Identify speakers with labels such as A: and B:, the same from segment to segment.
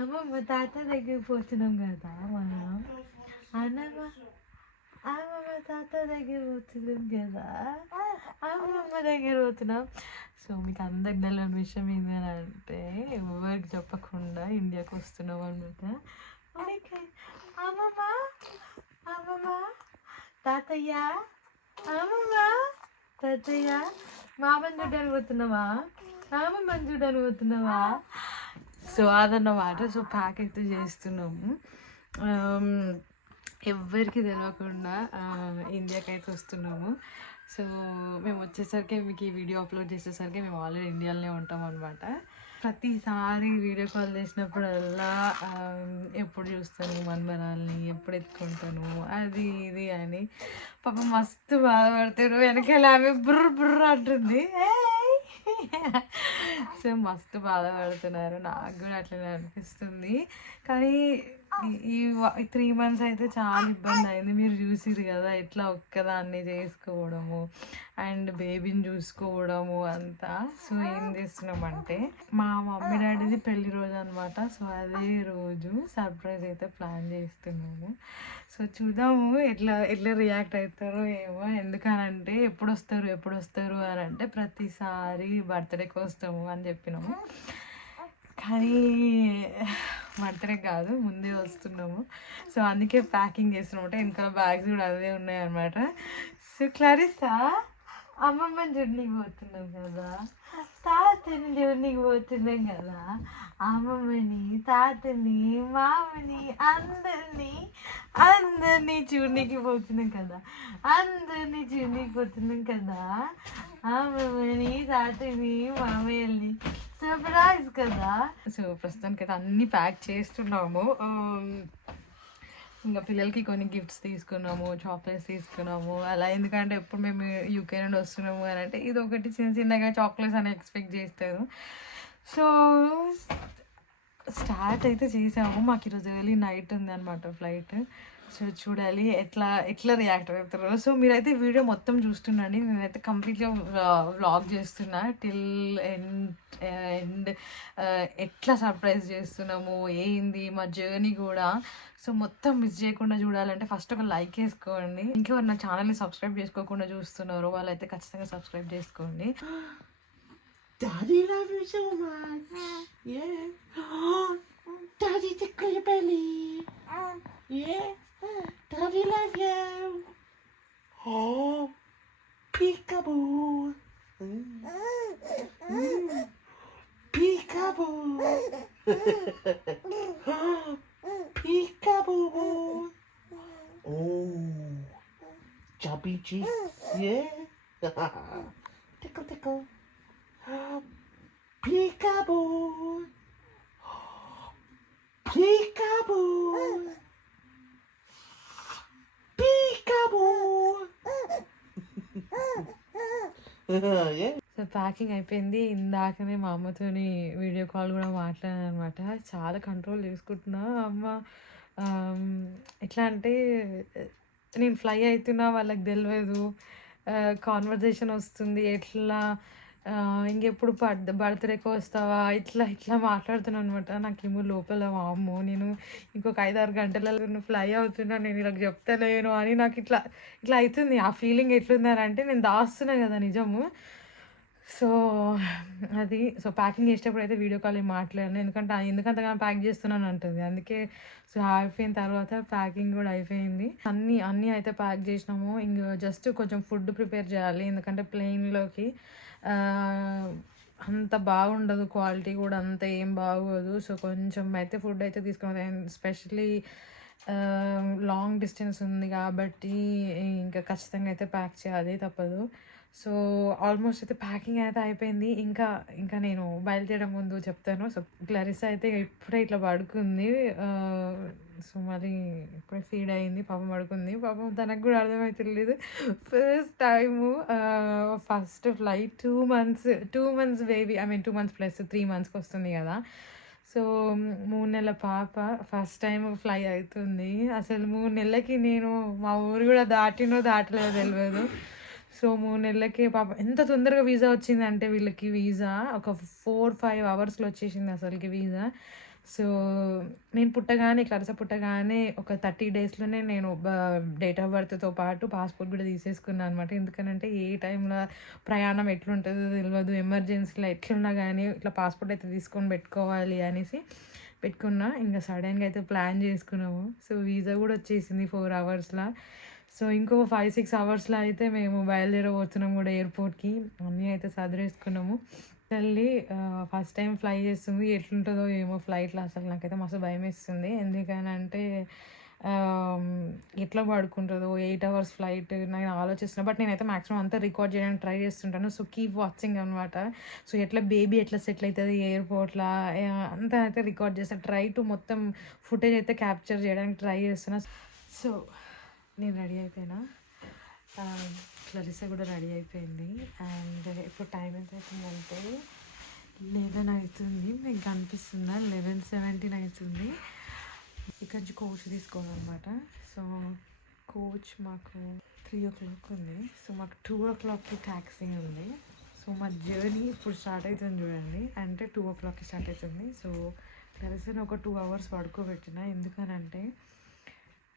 A: అమ్మమ్మ తాత దగ్గరికి పోతున్నాం కదా మనం. అన్నమ్మ అమ్మమ్మ తాత దగ్గర పోతున్నాం కదా. అమ్మమ్మ దగ్గర పోతున్నాం. సో మీకు అందరికి తెలియని విషయం ఏంటంటే ఎవరికి చెప్పకుండా ఇండియాకి వస్తున్నాం అనమాట అమ్మమ్మ అమ్మమ్మ తాతయ్య అమ్మమ్మ తాతయ్య మామని చూడని పోతున్నావా? అమ్మమ్మని చూడని పోతున్నావా? సో అదన్నమాట. సో ప్యాక్ అయితే చేస్తున్నాము. ఆమ్, ఎవ్వరికి తెలియకుండా ఇండియాకి అయితే వస్తున్నాము. సో మేము వచ్చేసరికి మీకు ఈ వీడియో అప్లోడ్ చేసేసరికి మేము ఆల్రెడీ ఇండియాలోనే ఉంటాం అనమాట ప్రతిసారి వీడియో కాల్ చేసినప్పుడల్లా ఎప్పుడు చూస్తాను మన్మరాల్ని ఎప్పుడు ఎత్తుకుంటాను అది ఇది అని. పాపం మస్తు బాధపడతారు వెనకాల ఆమె బుర్ర బుర్ర అంటుంది. సో మస్తు బాధపడుతున్నారు. నాకు కూడా అట్లనే అనిపిస్తుంది. కానీ ఈ- త్రీ మంత్స్ అయితే చాలా ఇబ్బంది అయింది. మీరు చూసిరు కదా ఎట్లా ఒక్కదాన్ని చేసుకోవడము అండ్ బేబీని చూసుకోవడము అంతా. సో ఏం చేస్తున్నామంటే మా మమ్మీ డాడీది పెళ్ళి రోజు అనమాట సో అదే రోజు సర్ప్రైజ్ అయితే ప్లాన్ చేస్తున్నాము. సో చూద్దాము ఎట్లా ఎట్లా రియాక్ట్ అవుతారో ఏమో. ఎందుకనంటే ఎప్పుడు వస్తారు ఎప్పుడు వస్తారు అని అంటే ప్రతిసారి బర్త్డేకి వస్తాము అని చెప్పినాము. కానీ మాత్రమే కాదు ముందే వస్తున్నాము. సో అందుకే ప్యాకింగ్ చేస్తున్నాం అంటే వెనకాల బ్యాగ్స్ కూడా అదే ఉన్నాయి అనమాట సో క్లారిసా అమ్మమ్మని చూడనీకి పోతున్నాం కదా. తాతని చూడనీకి పోతున్నాం కదా. అమ్మమ్మని తాతని మామని అందరినీ అందరినీ చూడనీకి పోతున్నాం కదా. అందరినీ చూడనీకి పోతున్నాం కదా. అమ్మమ్మని తాతని మామయ్యని సర్ప్రైజ్ కదా? సో ప్రస్తుతానికి అయితే అన్ని ప్యాక్ చేస్తున్నాము. ఇంకా పిల్లలకి కొన్ని గిఫ్ట్స్ తీసుకున్నాము చాక్లెట్స్ తీసుకున్నాము. అలా ఎందుకంటే ఎప్పుడు మేము యూకే నుండి వస్తున్నాము అని అంటే ఇది ఒకటి చిన్న చిన్నగా చాక్లెట్స్ అని ఎక్స్పెక్ట్ చేస్తారు. సో స్టార్ట్ అయితే చేసాము. మాకు ఈరోజు ఎర్లీ నైట్ ఉంది అనమాట ఫ్లైట్ సో చూడాలి ఎట్లా ఎట్లా రియాక్ట్ అవుతారో సో మీరైతే వీడియో మొత్తం చూస్తుండండి నేనైతే కంప్లీట్గా వ్లాగ్ చేస్తున్నా టిల్ ఎండ్ ఎండ్ ఎట్లా సర్ప్రైజ్ చేస్తున్నాము ఏంది మా జర్నీ కూడా సో మొత్తం మిస్ చేయకుండా చూడాలంటే ఫస్ట్ ఒక లైక్ వేసుకోండి ఇంకెవరు నా ఛానల్ని సబ్స్క్రైబ్ చేసుకోకుండా చూస్తున్నారో వాళ్ళైతే ఖచ్చితంగా సబ్స్క్రైబ్ చేసుకోండి
B: Daddy love you so much. Yeah. Daddy tickle your belly. Yeah. love 어, 피카보. 음. 음. 피카보. 피카보. 오, 자비지, 예.
A: 티끌티끌. 피카보. 피카보. So packing అయిపోయింది. ఇందాకనే మా అమ్మతోని వీడియో కాల్ కూడా మాట్లాడాను అనమాట చాలా కంట్రోల్ చేసుకుంటున్నా అమ్మ. ఎట్లా అంటే నేను ఫ్లై అవుతున్నా వాళ్ళకి తెలియదు కాన్వర్జేషన్ వస్తుంది. ఎట్లా ఇంకెప్పుడు బర్త్ బర్త్డేకి వస్తావా? ఇట్లా ఇట్లా మాట్లాడుతున్నాను అనమాట నాకేమో లోపల వామ్మో నేను ఇంకొక ఐదారు గంటలలో ఫ్లై అవుతున్నా నేను ఇలా చెప్తలేను అని నాకు ఇట్లా ఇట్లా అవుతుంది ఆ ఫీలింగ్ ఎట్లుందని అంటే నేను దాస్తున్నా కదా నిజము. సో అది సో ప్యాకింగ్ చేసేటప్పుడు అయితే వీడియో కాల్ మాట్లాడాను. ఎందుకంటే ఎందుకంతగా ప్యాక్ చేస్తున్నాను అంటుంది. అందుకే సో అయిపోయిన తర్వాత ప్యాకింగ్ కూడా అయిపోయింది. అన్నీ అన్నీ అయితే ప్యాక్ చేసినాము. ఇంక జస్ట్ కొంచెం ఫుడ్ ప్రిపేర్ చేయాలి. ఎందుకంటే ప్లెయిన్లోకి అంత బాగుండదు క్వాలిటీ కూడా అంత ఏం బాగోదు. సో కొంచెం అయితే ఫుడ్ అయితే తీసుకున్నాం స్పెషలీ లాంగ్ డిస్టెన్స్ ఉంది కాబట్టి ఇంకా ఖచ్చితంగా అయితే ప్యాక్ చేయాలి తప్పదు. సో ఆల్మోస్ట్ అయితే ప్యాకింగ్ అయితే అయిపోయింది. ఇంకా ఇంకా నేను బయలుదేరడం ముందు చెప్తాను. సో క్లరిసా అయితే ఇప్పుడే ఇట్లా పడుకుంది. సో మరి ఇప్పుడే ఫీడ్ అయింది. పాపం పడుకుంది. పాపం తనకు కూడా అర్థమవుతలేదు first time first flight two months two months baby I mean two months plus three మంత్స్కి వస్తుంది కదా. సో మూడు నెలల పాప ఫస్ట్ టైం ఫ్లై అవుతుంది. అసలు మూడు నెలలకి నేను మా ఊరు కూడా దాటినో దాటలేదో తెలియదు సో మూడు నెలలకే పాప ఎంత తొందరగా వీసా వచ్చిందంటే వీళ్ళకి వీసా ఒక ఫోర్ ఫైవ్ అవర్స్లో వచ్చేసింది అసలుకి వీసా. సో నేను పుట్టగానే క్లరస పుట్టగానే ఒక థర్టీ డేస్లోనే నేను డేట్ ఆఫ్ బర్త్తో పాటు పాస్పోర్ట్ కూడా తీసేసుకున్నాను అనమాట ఎందుకనంటే ఏ టైంలో ప్రయాణం ఎట్లుంటుందో తెలియదు ఎమర్జెన్సీలో ఎట్లున్నా కానీ ఇట్లా పాస్పోర్ట్ అయితే తీసుకొని పెట్టుకోవాలి అనేసి పెట్టుకున్నా. ఇంకా సడన్గా అయితే ప్లాన్ చేసుకున్నాము. సో వీసా కూడా వచ్చేసింది ఫోర్ అవర్స్లో. సో ఇంకో ఫైవ్ సిక్స్ అవర్స్లో అయితే మేము బయలుదేరబోతున్నాం కూడా ఎయిర్పోర్ట్కి అన్నీ అయితే సదిరేసుకున్నాము. తల్లి ఫస్ట్ టైం ఫ్లై చేస్తుంది. ఎట్లుంటుందో ఏమో ఫ్లైట్లో అసలు నాకైతే మస్తు భయం వేస్తుంది. ఎందుకనంటే ఎట్లా పడుకుంటుందో ఎయిట్ అవర్స్ ఫ్లైట్ నేను ఆలోచిస్తున్నా. బట్ నేనైతే మాక్సిమం అంతా రికార్డ్ చేయడానికి ట్రై చేస్తుంటాను. సో కీప్ వాచింగ్ అనమాట సో ఎట్లా బేబీ ఎట్లా సెటిల్ అవుతుంది ఎయిర్పోర్ట్లో అంతా అయితే రికార్డ్ చేస్తాను ట్రై టు మొత్తం ఫుటేజ్ అయితే క్యాప్చర్ చేయడానికి ట్రై చేస్తున్నా. సో నేను రెడీ అయిపోయినా. క్లరిసా కూడా రెడీ అయిపోయింది. అండ్ ఇప్పుడు టైం ఎంత అవుతుందంటే లెవెన్ అవుతుంది. మీకు కనిపిస్తుందా లెవెన్ సెవెంటీన్ అవుతుంది. ఇక్కడ నుంచి కోచ్ తీసుకోవాలన్నమాట. సో కోచ్ మాకు త్రీ ఓ క్లాక్ ఉంది. సో మాకు టూ ఓ క్లాక్కి ట్యాక్సీ ఉంది. సో మా జర్నీ ఇప్పుడు స్టార్ట్ అవుతుంది చూడండి. అంటే టూ ఓ క్లాక్కి స్టార్ట్ అవుతుంది. సో క్లరిసని ఒక టూ అవర్స్ పడుకోబెట్టిన ఎందుకనంటే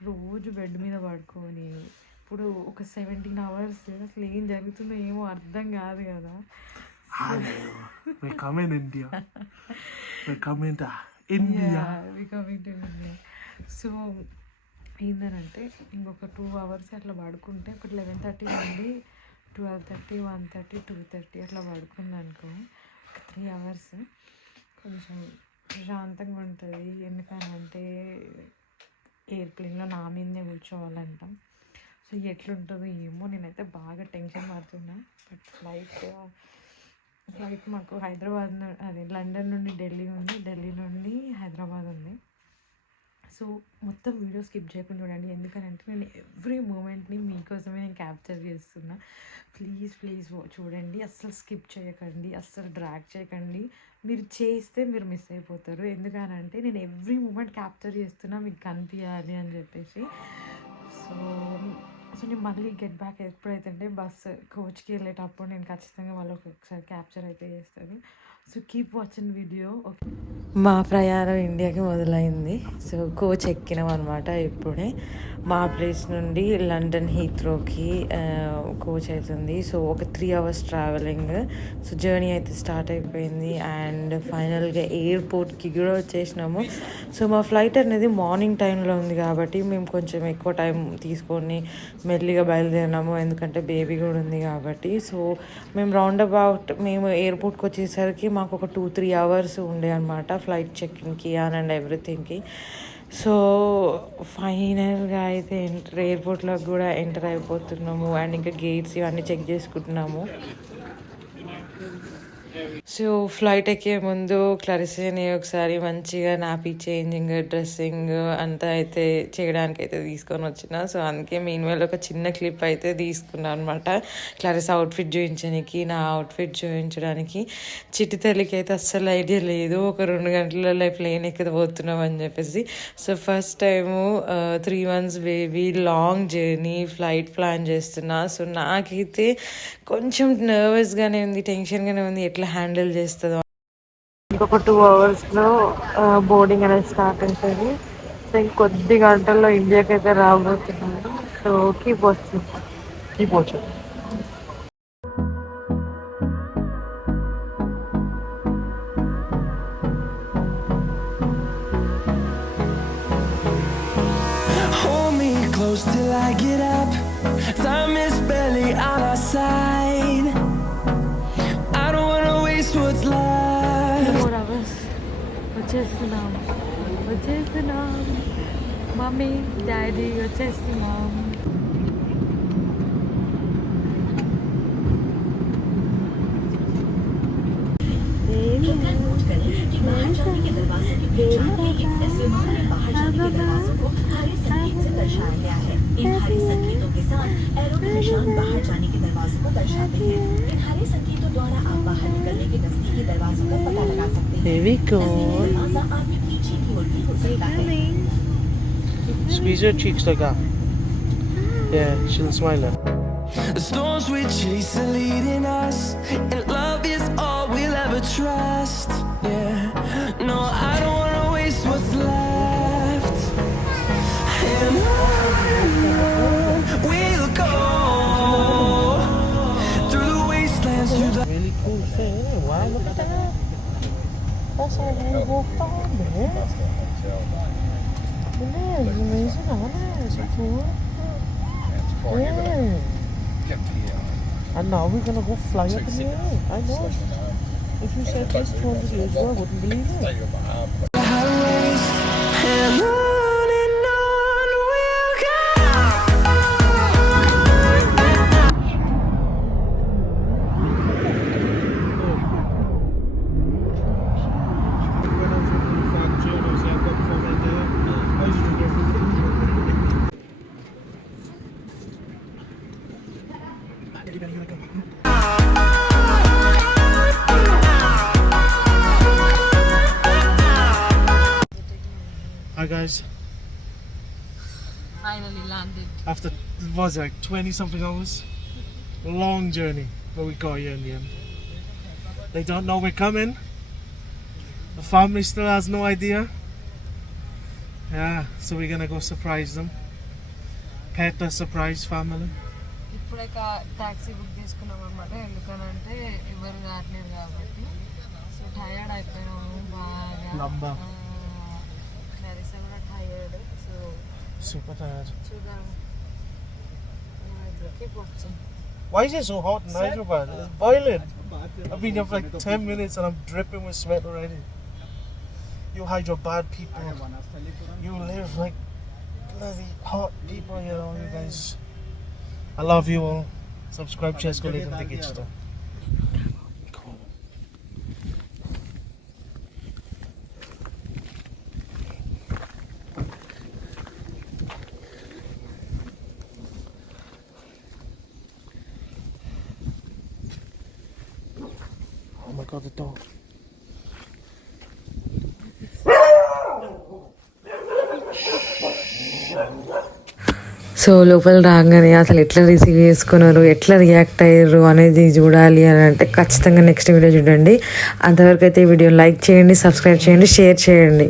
A: రోజు బెడ్ మీద పడుకొని ఇప్పుడు ఒక సెవెంటీన్ అవర్స్ అసలు ఏం జరుగుతుందో ఏమో అర్థం కాదు కదా. కమింగ్ టు ఇండియా సో ఏంటనంటే ఇంకొక టూ అవర్స్ అట్లా పడుకుంటే ఒక లెవెన్ థర్టీ నుండి twelve thirty one thirty two thirty అట్లా పడుకుంది అనుకో ఒక త్రీ అవర్స్ కొంచెం ప్రశాంతంగా ఉంటుంది. ఎందుకనంటే ఎయిర్ప్లేన్లో నా మీదనే కూర్చోవాలంటాం. సో ఎట్లుంటుందో ఏమో నేనైతే బాగా టెన్షన్ పడుతున్నా. బట్ ఫ్లైట్ ఫ్లైట్ మాకు హైదరాబాద్ ను- అది లండన్ నుండి ఢిల్లీ ఉంది. ఢిల్లీ నుండి హైదరాబాద్ ఉంది. సో మొత్తం వీడియో స్కిప్ చేయకుండా చూడండి. ఎందుకంటే నేను ఎవ్రీ మూమెంట్ని మీకోసమే నేను క్యాప్చర్ చేస్తున్నా. ప్లీజ్ ప్లీజ్ చూడండి. అస్సలు స్కిప్ చేయకండి. అస్సలు డ్రాగ్ చేయకండి. మీరు చేస్తే మీరు మిస్ అయిపోతారు. ఎందుకనంటే నేను ఎవ్రీ మూమెంట్ క్యాప్చర్ చేస్తున్నా మీకు కనిపించాలి అని చెప్పేసి. సో సో నేను మళ్ళీ గెట్ బ్యాక్ ఎప్పుడైతే అంటే బస్ కోచ్కి వెళ్ళేటప్పుడు నేను ఖచ్చితంగా వాళ్ళు ఒకసారి క్యాప్చర్ అయితే చేస్తాను so keep watching video okay మా ప్రయాణం ఇండియాకి మొదలైంది. సో కోచ్ ఎక్కినాం అనమాట ఇప్పుడే. మా ప్లేస్ నుండి లండన్ హీత్రోకి కోచ్ అవుతుంది సో ఒక three hours travelling so journey అయితే స్టార్ట్ అయిపోయింది. అండ్ ఫైనల్గా ఎయిర్పోర్ట్కి కూడా వచ్చేసినాము. సో మా ఫ్లైట్ అనేది మార్నింగ్ టైంలో ఉంది కాబట్టి మేము కొంచెం ఎక్కువ టైం తీసుకొని మెల్లిగా బయలుదేరినాము. ఎందుకంటే బేబీ కూడా ఉంది కాబట్టి. సో మేము రౌండ్ అబౌట్ మేము ఎయిర్పోర్ట్కి వచ్చేసరికి మాకు ఒక టూ త్రీ అవర్స్ ఉండే అనమాట ఫ్లైట్ చెక్కింగ్కి అని అండ్ ఎవ్రీథింగ్కి సో ఫైనల్గా అయితే ఎంటర్ ఎయిర్పోర్ట్లోకి కూడా ఎంటర్ అయిపోతున్నాము అండ్ ఇంకా గేట్స్ ఇవన్నీ చెక్ చేసుకుంటున్నాము. సో ఫ్లైట్ ఎక్కే ముందు క్లరిసిని ఒకసారి మంచిగా నాపి చేంజింగ్ డ్రెస్సింగ్ అంతా అయితే చేయడానికి అయితే తీసుకొని వచ్చిన. సో అందుకే మీన్ వేళ ఒక చిన్న క్లిప్ అయితే తీసుకున్నాను అనమాట క్లరిస్ అవుట్ఫిట్ చూపించడానికి నా అవుట్ఫిట్ చూపించడానికి చిట్టి తల్లికి అయితే అస్సలు ఐడియా లేదు. ఒక రెండు గంటలలో ప్లేన్ ఎక్కకపోతున్నాం అని చెప్పేసి. So first time three months baby long journey flight plan చేస్తున్నా. సో నాకైతే కొంచెం నర్వస్గానే ఉంది టెన్షన్గానే ఉంది. ఎట్లా హ్యాండిల్ చేస్తుందో ఇంకొక టూ అవర్స్లో బోర్డింగ్ అనేది స్టార్ట్ అవుతుంది సో ఇంకొద్ది గంటల్లో ఇండియాకి అయితే రాబోతున్నాను సో కీప్ వస్తుంది
B: Keep watching.
C: Hold me close till I get up. Time is barely on our side.
A: వచ్చేస్తున్నాం వచ్చేస్తున్నాం మమ్మీ డాడీ వచ్చేస్తున్నాం
D: दर्शाया गया है इन हरे संकेतों के साथ एरो के निशान बाहर जाने के दरवाजों को दर्शाते हैं इन हरे संकेतों द्वारा आप बाहर निकलने के नजदीकी दरवाजों का There we go.
B: Squeeze your cheeks like that. Yeah, she'll smile.
C: The storms we chase are leading us, and love is all we'll ever trust. Yeah, no, I don't wanna waste what's left. And we'll go through the wastelands. Through the
E: really cool thing. Wow, look at that. That's how we walked eh? on there. Isn't it? It's amazing, isn't it? So cool. Yeah. And now we're gonna go fly up in the air. I know. If you said this 200 years ago, I wouldn't believe it. guys.
A: Finally landed.
E: After what was it, like 20 something hours, long journey, but we got here in the end. They don't know we're coming. The family still has no idea. Yeah, so we're gonna go surprise them. Pet the surprise family.
A: ఇప్పుడే taxi book చేసుకున్నాం అనమాట ఎందుకనంటే ఎవరు రావట్లేదు కాబట్టి so tired అయిపోయినాము బాగా tired, so.
E: Super tired.
A: Too
E: Why is it so hot in Hyderabad? It's boiling. I've been here for like 10 minutes and I'm dripping with sweat already. You Hyderabad people. You live like bloody hot people, you know, you guys. I love you all. Subscribe, share, go like, and take it. Oh my god, the dog.
F: So లోపల రాగానే అసలు ఎట్లా receive చేసుకున్నారు? ఎట్లా react అయ్యారు అనేది చూడాలి అని అంటే ఖచ్చితంగా నెక్స్ట్ వీడియో చూడండి. అంతవరకు అయితే ఈ వీడియో లైక్ చేయండి సబ్స్క్రైబ్ చేయండి షేర్ చేయండి.